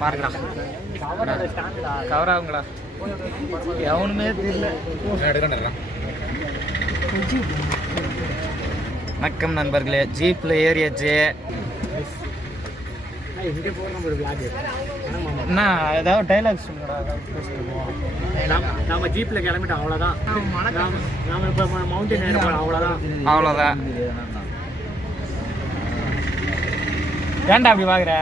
பாருங்கடா கவர் ஆகுங்களா எவனுமே தெரியல. வணக்கம் நண்பர்களே, ஜீப்பில் ஏறியாச்சு. என்ன ஏதாவது டைலாக் சொல்லுங்கடா. நம்ம ஜீப்பில் கிளம்பிட்டோம், அவ்வளோதான். நாம இப்போ மவுண்டன் ஏற போகிறோம், அவ்வளோதான். ஏன்டா அப்படி வாங்குற?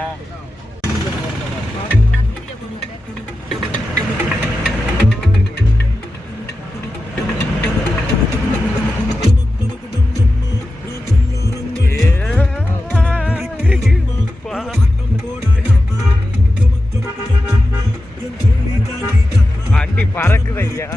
வண்டி பறக்குது ஐயா.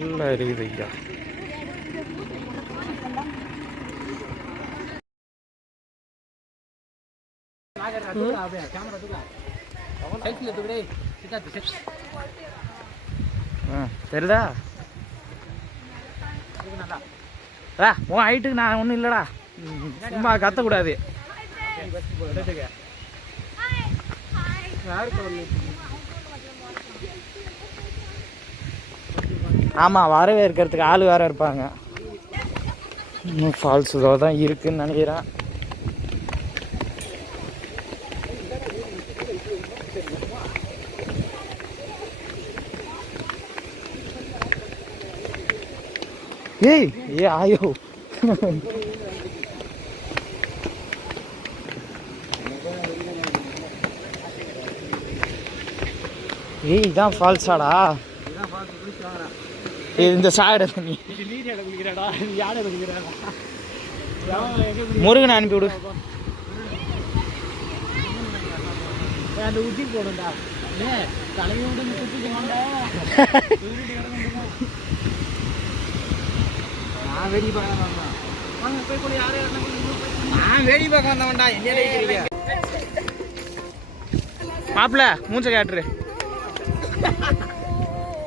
நல்லா இருக்குது ஐயா. தெரியுதா? உன் ஹைட்டுக்கு நான் ஒன்றும் இல்லைடா, சும்மா கத்தக்கூடாது. ஆமாம், வரவேற்கிறதுக்கு ஆள் வேறு இருப்பாங்க. இன்னும் ஃபால்ஸ் இதோ தான் இருக்குதுன்னு நினைக்கிறேன். ஏய் ஆயோ ஏய், இதான் ஃபால்ஸாடா? இந்த சாயட தண்ணி முருகனை அனுப்பிவிடு. அந்த ஊட்டி போடும்டா, தலையோடு நான் வெடி பார்க்க வந்தவன்டா. என்ன மாப்பிள்ள மூஞ்ச காட்டுரு,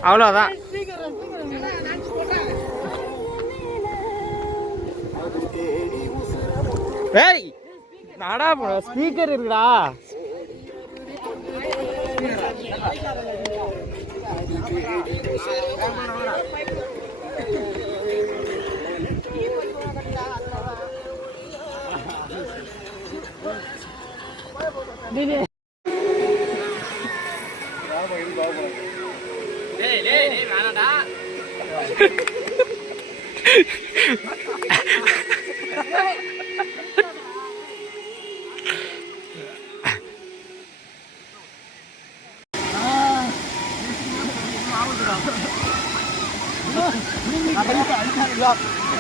அவ்வளோதான். ஏய் நாடா ஸ்பீக்கர் இருக்குடா.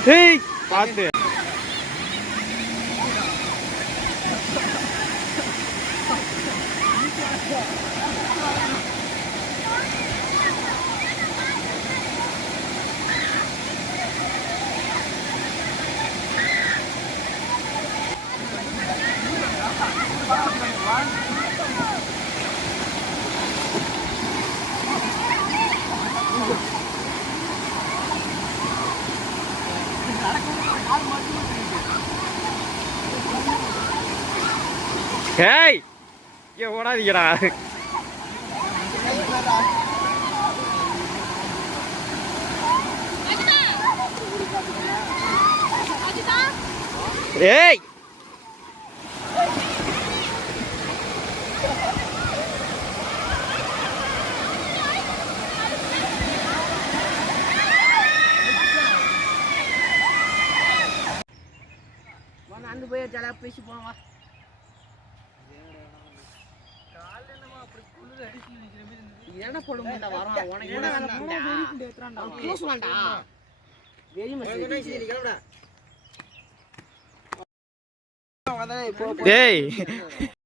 Hey, பாத்து ஏய் இங்கே ஓடாதீங்கடா. ஏய் அந்து போய் ஜாலியாக பேசி போனோம் வா. என்ன போட முடியல வரோம் உனக்கு என்ன டேய்